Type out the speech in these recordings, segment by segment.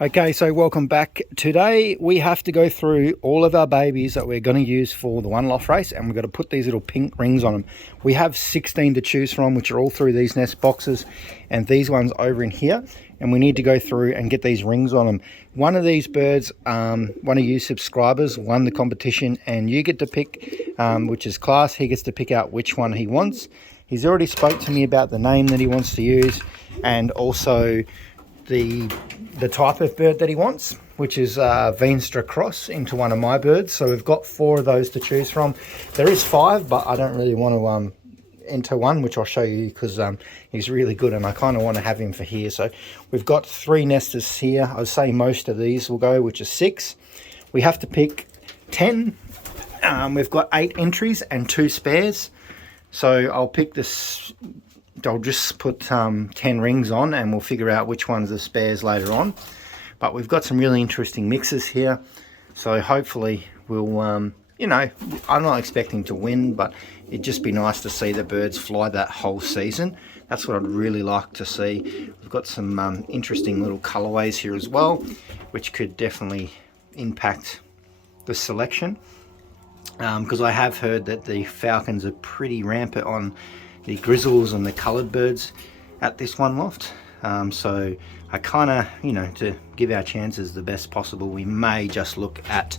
Okay, so welcome back. Today we have to go through all of our babies that we're going to use for the one loft race, and we've got to put these little pink rings on them. We have 16 to choose from, which are all through these nest boxes, and these ones over in here, and we need to go through and get these rings on them. One of these birds, one of you subscribers won the competition, and you get to pick, which is Class. He gets to pick out which one he wants. He's already spoke to me about the name that he wants to use, and also the type of bird that he wants, which is Veenstra Cross into one of my birds. So we've got 4 of those to choose from. There is 5, but I don't really want to enter one, which I'll show you, because he's really good and I kind of want to have him for here. So we've got 3 nesters here. I'd say most of these will go, which is 6. We have to pick 10. We've got 8 entries and 2 spares. So I'll pick this. I'll just put 10 rings on and we'll figure out which ones are spares later on. But we've got some really interesting mixes here. So hopefully we'll, you know, I'm not expecting to win, but it'd just be nice to see the birds fly that whole season. That's what I'd really like to see. We've got some interesting little colorways here as well, which could definitely impact the selection. Because I have heard that the falcons are pretty rampant on the grizzles and the coloured birds at this one loft. So I kind of, you know, to give our chances the best possible, we may just look at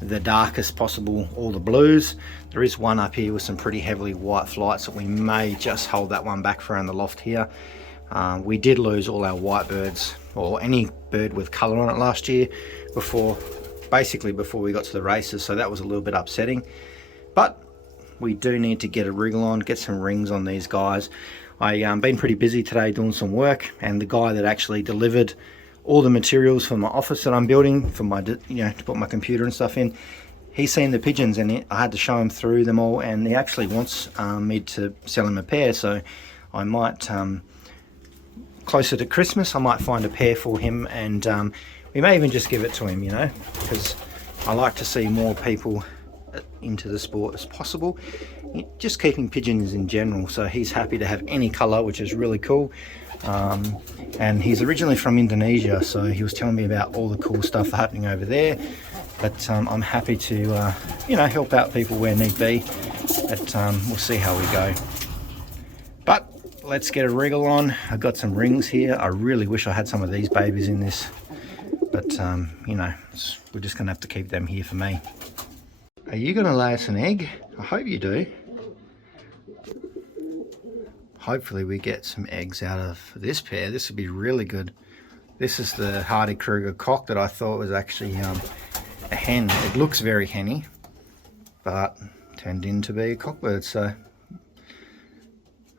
the darkest possible, all the blues. There is one up here with some pretty heavily white flights that we may just hold that one back for around the loft here. We did lose all our white birds, or any bird with colour on it last year, basically before we got to the races, so that was a little bit upsetting. But we do need to get a wriggle on, get some rings on these guys. I've been pretty busy today doing some work, and the guy that actually delivered all the materials for my office that I'm building, for my, you know, to put my computer and stuff in, he's seen the pigeons, and I had to show him through them all, and he actually wants me to sell him a pair. So I might, closer to Christmas, I might find a pair for him, and we may even just give it to him, you know, because I like to see more people into the sport as possible, just keeping pigeons in general. So he's happy to have any color, which is really cool. And he's originally from Indonesia, so he was telling me about all the cool stuff happening over there. But I'm happy to you know, help out people where need be. But we'll see how we go. But let's get a wriggle on. I've got some rings here. I really wish I had some of these babies in this, but you know, we're just gonna have to keep them here for me. Are you going to lay us an egg? I hope you do. Hopefully we get some eggs out of this pair. This would be really good. This is the hardy Krueger cock that I thought was actually a hen. It looks very henny, but turned into be a cockbird. So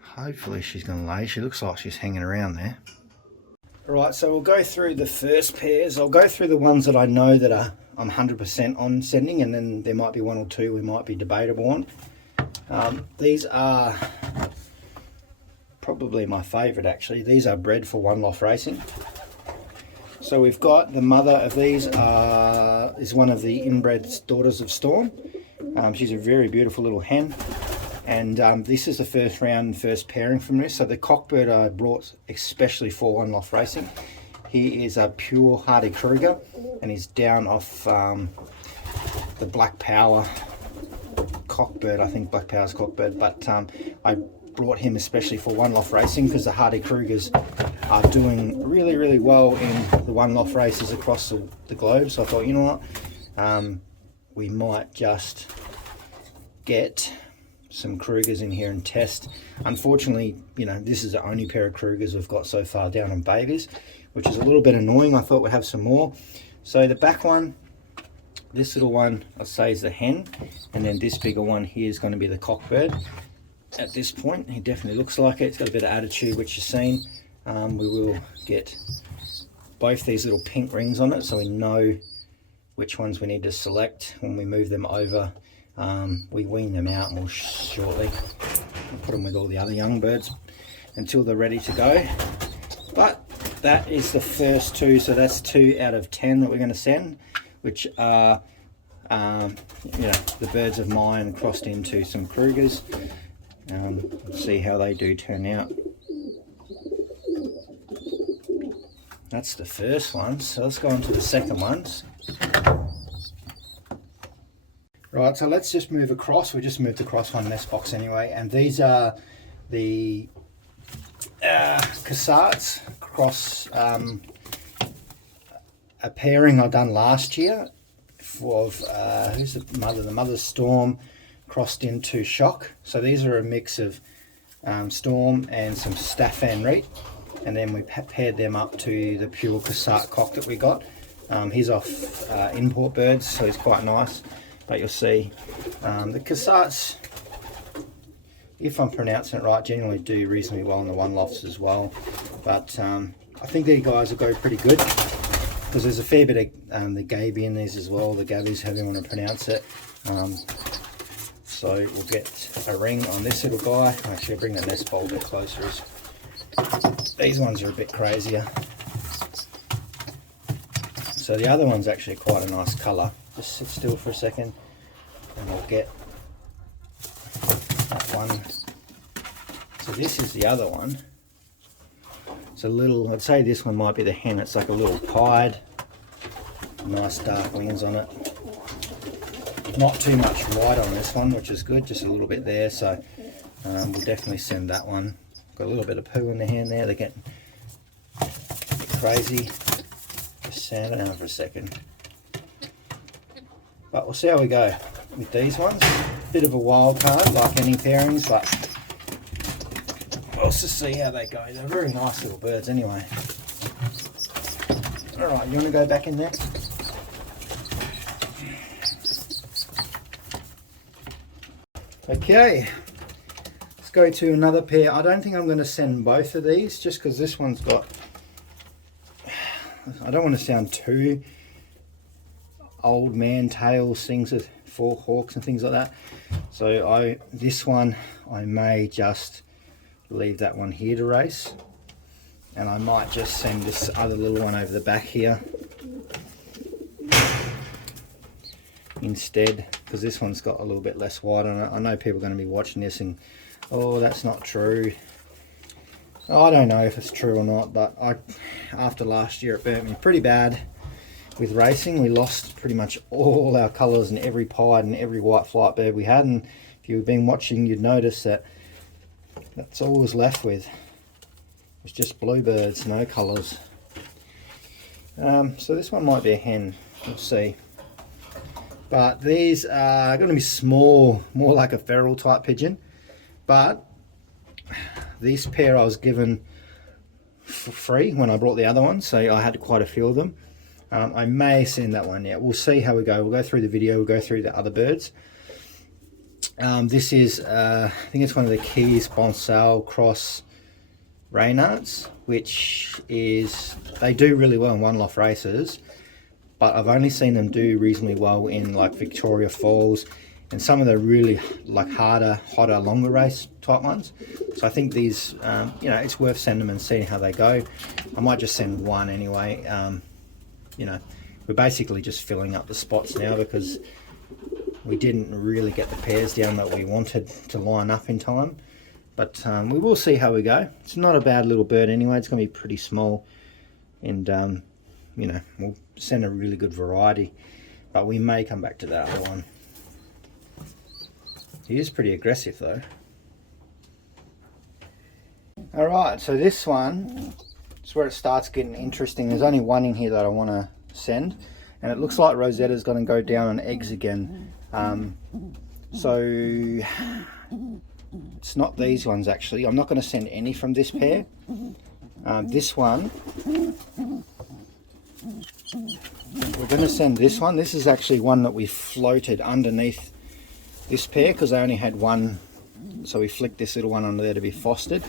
hopefully she's going to lay. She looks like she's hanging around there. Right, so we'll go through the first pairs. I'll go through the ones that I know that I'm 100% on sending, and then there might be 1 or 2 we might be debatable on. These are probably my favourite, actually. These are bred for one loft racing. So we've got the mother of these is one of the inbred daughters of Storm. She's a very beautiful little hen. And this is the first round, first pairing from this. So the cockbird I brought especially for one loft racing. He is a pure hardy Krueger, and he's down off the Black Power cockbird. I think Black Power's cockbird, but I brought him especially for one loft racing because the hardy Kruegers are doing really, really well in the one loft races across the globe. So I thought, you know what, we might just get some Kruegers in here and test. Unfortunately, you know, this is the only pair of Kruegers we've got so far down on babies, which is a little bit annoying. I thought we'd have some more. So the back one, this little one, I'd say is the hen, and then this bigger one here is going to be the cockbird. At this point, he definitely looks like it. It's got a bit of attitude, which you've seen. We will get both these little pink rings on it, so we know which ones we need to select when we move them over. We wean them out more shortly. I'll put them with all the other young birds until they're ready to go. But that is the first 2, so that's 2 out of 10 that we're going to send, which are you know, the birds of mine crossed into some Kruegers. Let's see how they do turn out. That's the first one, so let's go on to the second ones. Right, so let's just move across. We just moved across one nest box anyway, and these are the Cassats cross a pairing I done last year of who's the mother? The mother's Storm crossed into Shock. So these are a mix of Storm and some Staffan Reed, and then we paired them up to the pure Cassat cock that we got. He's off import birds, so he's quite nice. But you'll see the Cassats, if I'm pronouncing it right, generally do reasonably well in the one lofts as well. But I think these guys will go pretty good because there's a fair bit of the Gaby in these as well, the Gabbies, however you want to pronounce it. So we'll get a ring on this little guy. Actually, I'll bring the nest bowl a bit closer. These ones are a bit crazier. So the other one's actually quite a nice colour. Just sit still for a second and I'll get that one. So this is the other one. It's a little, I'd say this one might be the hen. It's like a little pied. Nice dark wings on it. Not too much white on this one, which is good, just a little bit there. So we'll definitely send that one. Got a little bit of poo in the hand there. They're getting a bit crazy. Just sand it down for a second. But we'll see how we go with these ones. Bit of a wild card, like any pairings, but we'll just see how they go. They're very nice little birds anyway. Alright, you want to go back in there? Okay, let's go to another pair. I don't think I'm going to send both of these, just because this one's got, I don't want to sound too old man tales, things with four hawks and things like that. So this one I may just leave that one here to race, and I might just send this other little one over the back here instead, because this one's got a little bit less white on it. I know people are going to be watching this and, oh, that's not true. I don't know if it's true or not, but after last year it burnt me pretty bad with racing. We lost pretty much all our colours and every pied and every white flight bird we had, and if you've been watching you'd notice that that's all was left with. It's just bluebirds, no colours. So this one might be a hen, we'll see. But these are going to be small, more like a feral type pigeon. But this pair I was given for free when I brought the other one, so I had quite a few of them. I may send that one, yeah. We'll see how we go. We'll go through the video, we'll go through the other birds. This is, I think it's one of the Keys Bonsal Cross Reynards, which is, they do really well in one loft races, but I've only seen them do reasonably well in like Victoria Falls and some of the really like harder, hotter, longer race type ones. So I think these, you know, it's worth sending them and seeing how they go. I might just send one anyway. You know, we're basically just filling up the spots now because we didn't really get the pairs down that we wanted to line up in time. But we will see how we go. It's not a bad little bird anyway. It's going to be pretty small, and you know, we'll send a really good variety, but we may come back to that other one. He is pretty aggressive though. Alright, so this one is where it starts getting interesting. There's only one in here that I want to send, and it looks like Rosetta's going to go down on eggs again. So it's not these ones actually. I'm not going to send any from this pair. This one, we're going to send this one. This is actually one that we floated underneath this pair because they only had one, so we flicked this little one under there to be fostered.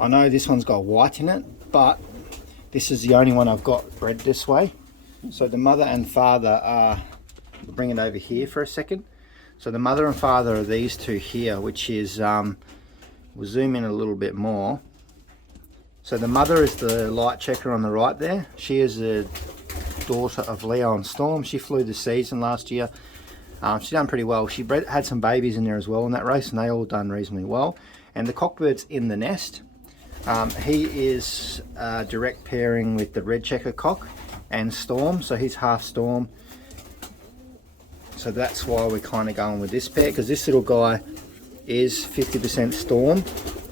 I know this one's got white in it, but this is the only one I've got bred this way. So the mother and father are, we'll bring it over here for a second. So the mother and father are these two here, which is, we'll zoom in a little bit more. So the mother is the light checker on the right there. She is the daughter of Leo and Storm. She flew the season last year. She done pretty well. She had some babies in there as well in that race, and they all done reasonably well. And the cockbird's in the nest. He is direct pairing with the red checker cock and Storm, so he's half Storm. So that's why we're kind of going with this pair, because this little guy is 50% Storm,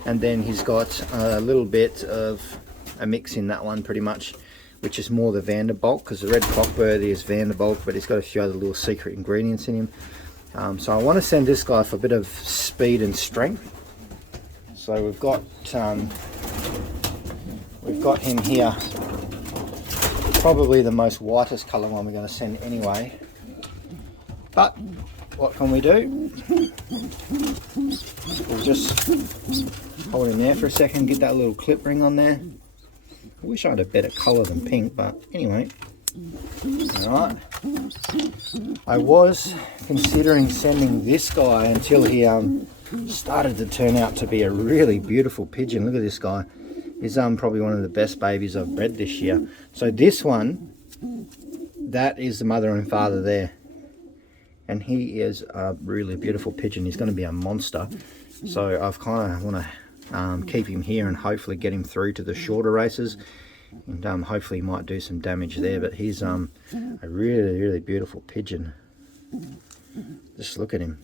and then he's got a little bit of a mix in that one pretty much, which is more the Vanderbilt, because the red cockbird is Vanderbilt, but he's got a few other little secret ingredients in him. So I want to send this guy for a bit of speed and strength. So we've got him here, probably the most whitest colour one we're going to send anyway. But what can we do? We'll just hold him there for a second, get that little clip ring on there. I wish I had a better colour than pink, but anyway. Alright. I was considering sending this guy until he started to turn out to be a really beautiful pigeon. Look at this guy. He's probably one of the best babies I've bred this year. So this one, that is the mother and father there. And he is a really beautiful pigeon. He's going to be a monster. So I've kind of want to keep him here and hopefully get him through to the shorter races. And hopefully he might do some damage there. But he's a really, really beautiful pigeon. Just look at him.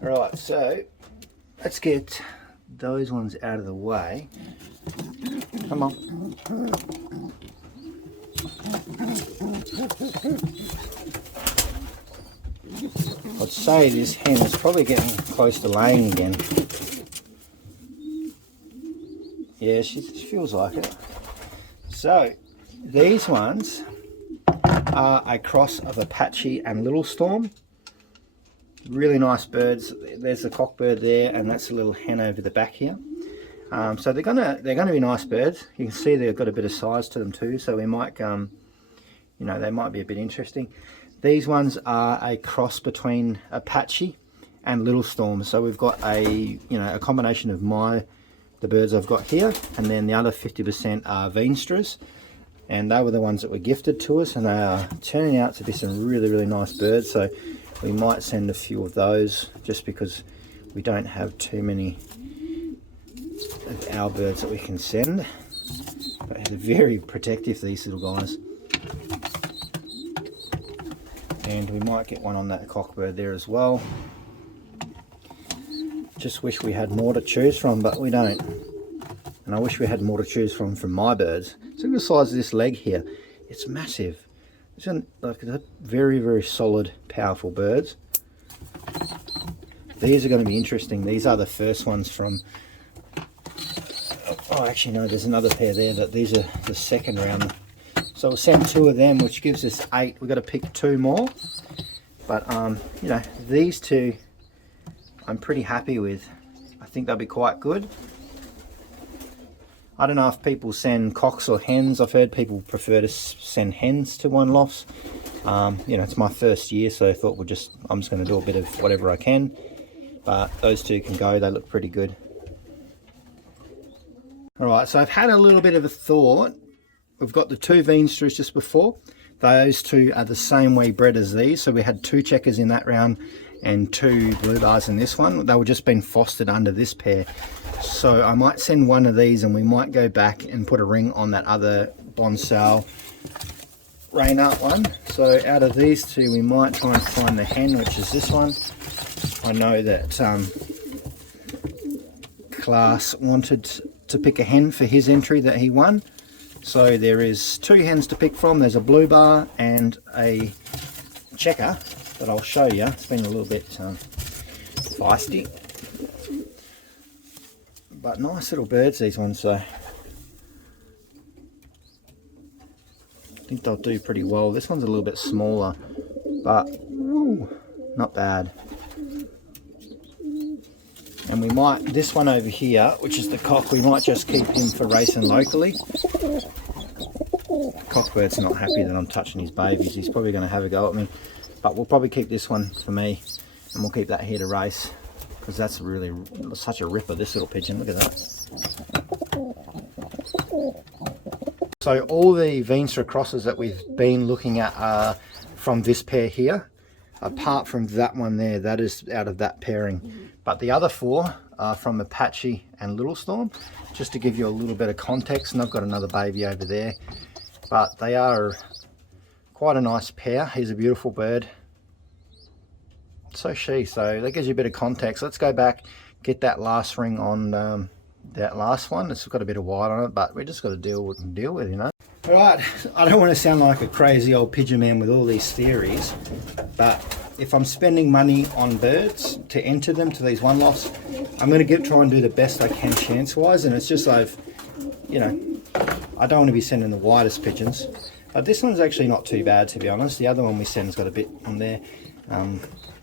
Right, so let's get those ones out of the way. Come on. I'd say this hen is probably getting close to laying again. Yeah, she feels like it. So these ones are a cross of Apache and Little Storm. Really nice birds. There's the cockbird there, and that's a little hen over the back here. So they're gonna be nice birds. You can see they've got a bit of size to them too, so we might they might be a bit interesting. These ones are a cross between Apache and Little Storm. So we've got a combination of the birds I've got here, and then the other 50% are Veenstras, and they were the ones that were gifted to us, and they are turning out to be some really, really nice birds. So we might send a few of those, just because we don't have too many of our birds that we can send. But they're very protective, these little guys. And we might get one on that cockbird there as well. Just wish we had more to choose from, but we don't. And I wish we had more to choose from my birds. So look at the size of this leg here. It's massive. It's like very, very solid, powerful birds. These are going to be interesting. These are the first ones from... Oh, actually no, there's another pair there. These are the second round. So we'll send 2 of them, which gives us 8. We've got to pick 2 more. But, these 2 I'm pretty happy with. I think they'll be quite good. I don't know if people send cocks or hens. I've heard people prefer to send hens to one lofts. It's my first year, so I thought I'm just going to do a bit of whatever I can. But those 2 can go. They look pretty good. Alright, so I've had a little bit of a thought. We've got the 2 Veenstras just before. Those 2 are the same way bred as these. So we had 2 checkers in that round and 2 blue bars in this one. They were just been fostered under this pair. So I might send one of these, and we might go back and put a ring on that other Bonsal Rain-Up one. So out of these 2, we might try and find the hen, which is this one. I know that Class wanted to pick a hen for his entry that he won. So there is 2 hens to pick from. There's a blue bar and a checker that I'll show you. It's been a little bit feisty, but nice little birds, these ones. So I think they'll do pretty well. This one's a little bit smaller, but not bad. And we might, this one over here, which is the cock, we might just keep him for racing locally. Cockbird's not happy that I'm touching his babies. He's probably going to have a go at me. But we'll probably keep this one for me, and we'll keep that here to race, because that's really such a ripper, this little pigeon. Look at that. So all the Veenstra crosses that we've been looking at are from this pair here. apart from that one there, that is out of that pairing. But the other 4 are from Apache and Little Storm, just to give you a little bit of context. And I've got another baby over there, but they are quite a nice pair. He's a beautiful bird. So that gives you a bit of context. Let's go back, get that last ring on that last one. It's got a bit of white on it, but we just got to deal with, you know. All right, I don't want to sound like a crazy old pigeon man with all these theories, but if I'm spending money on birds to enter them to these one lofts, I'm going to try and do the best I can chance-wise. And it's just like, you know, I don't want to be sending the widest pigeons, but this one's actually not too bad, to be honest. The other one we send's got a bit on there,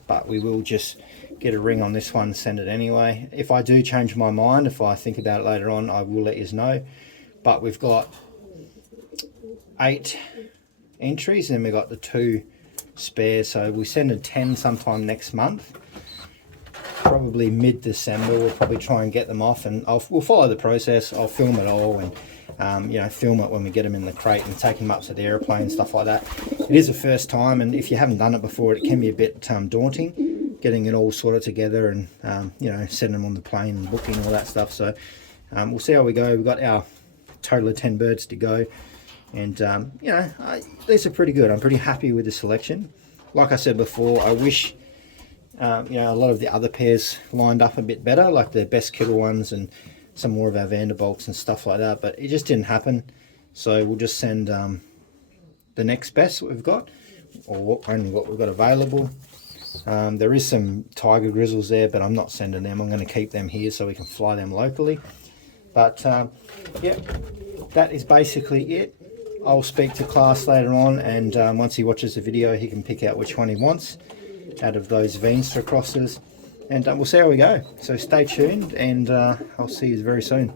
but we will just get a ring on this one, send it anyway. If I do change my mind, if I think about it later on, I will let you know. But we've got 8 entries, and we've got the 2 spare, so we send a 10 sometime next month, probably mid-December. We'll probably try and get them off, and we'll follow the process. I'll film it all, and you know, film it when we get them in the crate and take them up to the airplane, stuff like that. It is the first time, and if you haven't done it before, it can be a bit daunting getting it all sorted together, and you know, sending them on the plane and booking all that stuff. So we'll see how we go. We've got our total of 10 birds to go. And, you know, these are pretty good. I'm pretty happy with the selection. Like I said before, I wish, you know, a lot of the other pairs lined up a bit better, like the best kibble ones and some more of our Vanderbolts and stuff like that. But it just didn't happen. So we'll just send the next best that we've got, or only what we've got available. There is some tiger grizzles there, but I'm not sending them. I'm going to keep them here so we can fly them locally. But, yeah, that is basically it. I'll speak to Class later on, and once he watches the video, he can pick out which one he wants out of those Veenstra crosses, and we'll see how we go. So stay tuned, and I'll see you very soon.